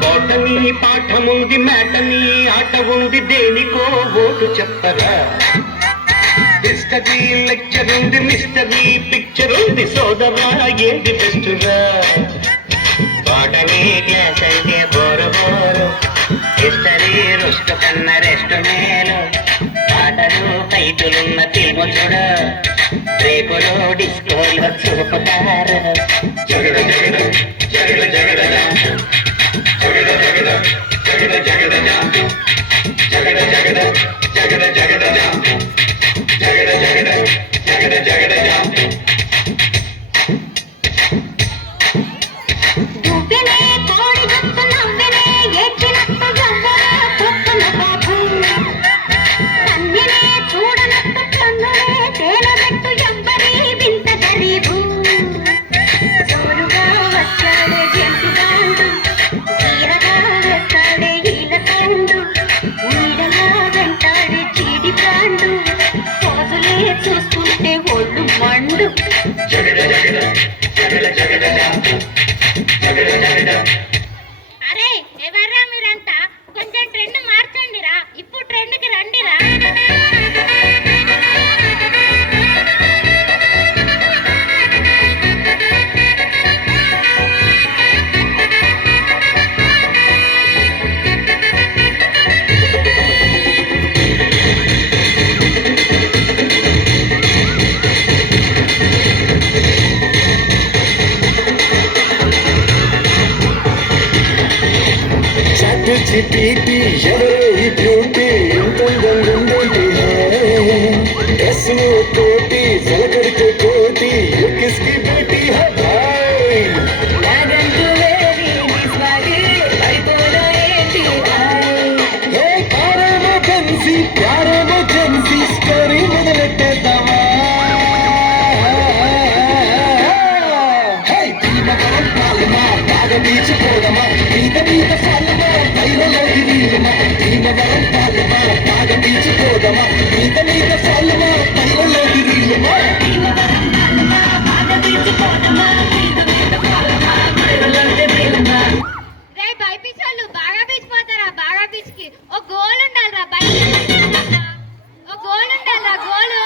కోటని పాఠముంది మేటని ఆట ఉంది దేనికో ఓటు చెప్పరా హిస్టరీ లెక్చర్ ఉంది మిస్టరీ పిక్చర్ ఉంది సోదరా ఏది బెస్టురా కోటని క్లాస్ అయితే బోరు బోరు హిస్టరీ రుష్ట కన్న రెస్ట్ మేలు పాటలు కైటులున్న ఫిల్ము చూడ రేపులో డిస్కోలో చూపుతారు జగడ జగడ జగడ జగడ జగడ జగడ జగడ జగడ జగడ జగడ జగడ జగడ జగడ జగడ జగడ జగడ చూస్తుంటే ఒళ్ళు మండు అరే ఎవర్రా మీరంతా కొంచెం ట్రెండ్ మార్చండి రా ఇప్పుడు ట్రెండ్కి రండిరా చిట్టి ఎవరో ఈ బ్యూటీ ఇంకొందండి డ్రెస్సులు కోటి వెలకడితే కోటి కిస్కి బేటీ స్టోరీ మొదలెట్టేద్దామా బాగా తీర్చిపోదమా మీద మీద ఫలమా పైరలోకి నీలమా భీమవరం పాలమా బాగా తీర్చిపోదమా మీద మీద ఫలమా పైరలోకి నీలమా బాగా బీచిపోతారా బాగా బీచ్కి ఓ గోల్ ఉండాలిరా ఓ గోల్ ఉండాలిరా గోలు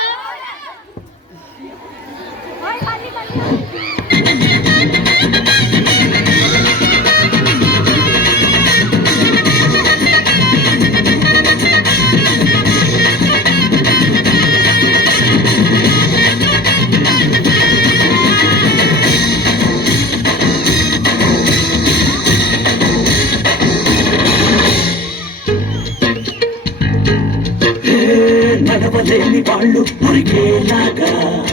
నడవలేని వాళ్ళు మురికేలాగా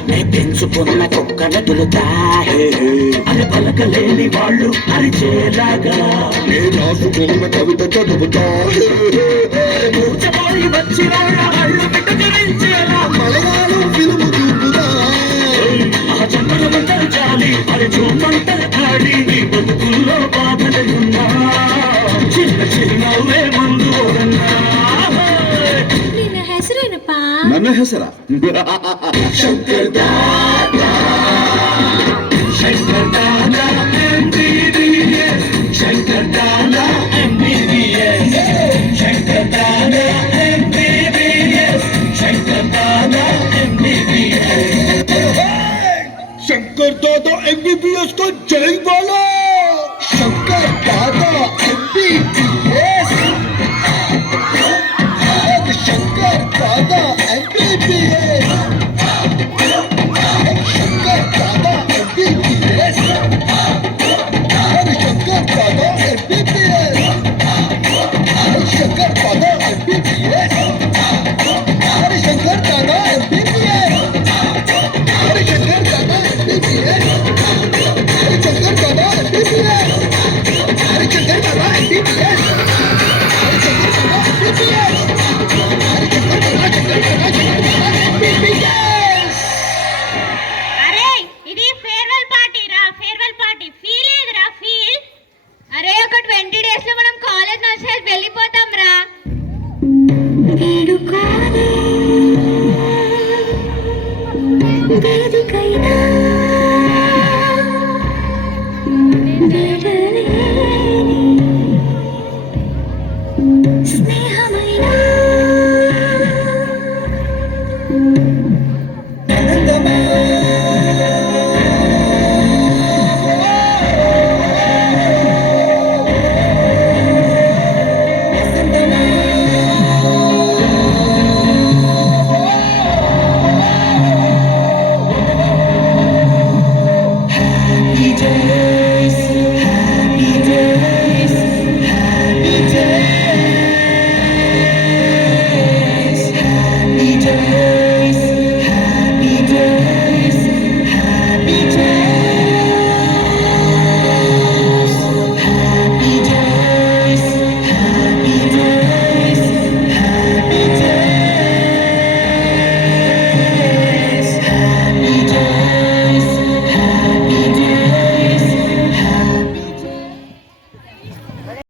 నే పెంచుకున్న కుక్కల తులుతా అని పలకలేని వాళ్ళు అరిచేలాగా నే రాసుకున్న కవిత చదువుతా కూర్చబోయి వచ్చిన వాళ్ళు బిడ్డకరించేలా మలయాళం ఫిల్ము చూపుదా ఆ చంద్రమంటలు చాలి మరి చూపంటలు ఖాళీ నీ బతుకుల్లో బాధలున్నా చిన్న చిన్నవే ముందు ನನ್ನ ಹೆಸರ ಶಂಕರ್ ದಾದಾ ಶಂಕರ್ ದಾದಾ MBBS ಶಂಕರ್ ದಾದಾ MBBS ಶಂಕರ್ ದಾದಾ MBBS ಶಂಕರ್ ದಾದಾ MBBS ಶಂಕರ್ ದಾದಾ MBBS को जय बोलो शंकर दादा MBBS शंकर दादा MBBS शंकर दादा MBBS शंकर दादा MBBS शंकर दादा MBBS शंकर दादा MBBS शंकर दादा MBBS शंकर दादा MBBS शंकर दादा MBBS అరే ఇది ఫేర్వెల్ పార్టీ రా ఫేర్వెల్ పార్టీ ఫీల్ ఏదిరా ఫీల్ అరే ఒక 20 days లో మనం కాలేజ్ నుంచి వెళ్ళిపోతాం రా వేడుకోలే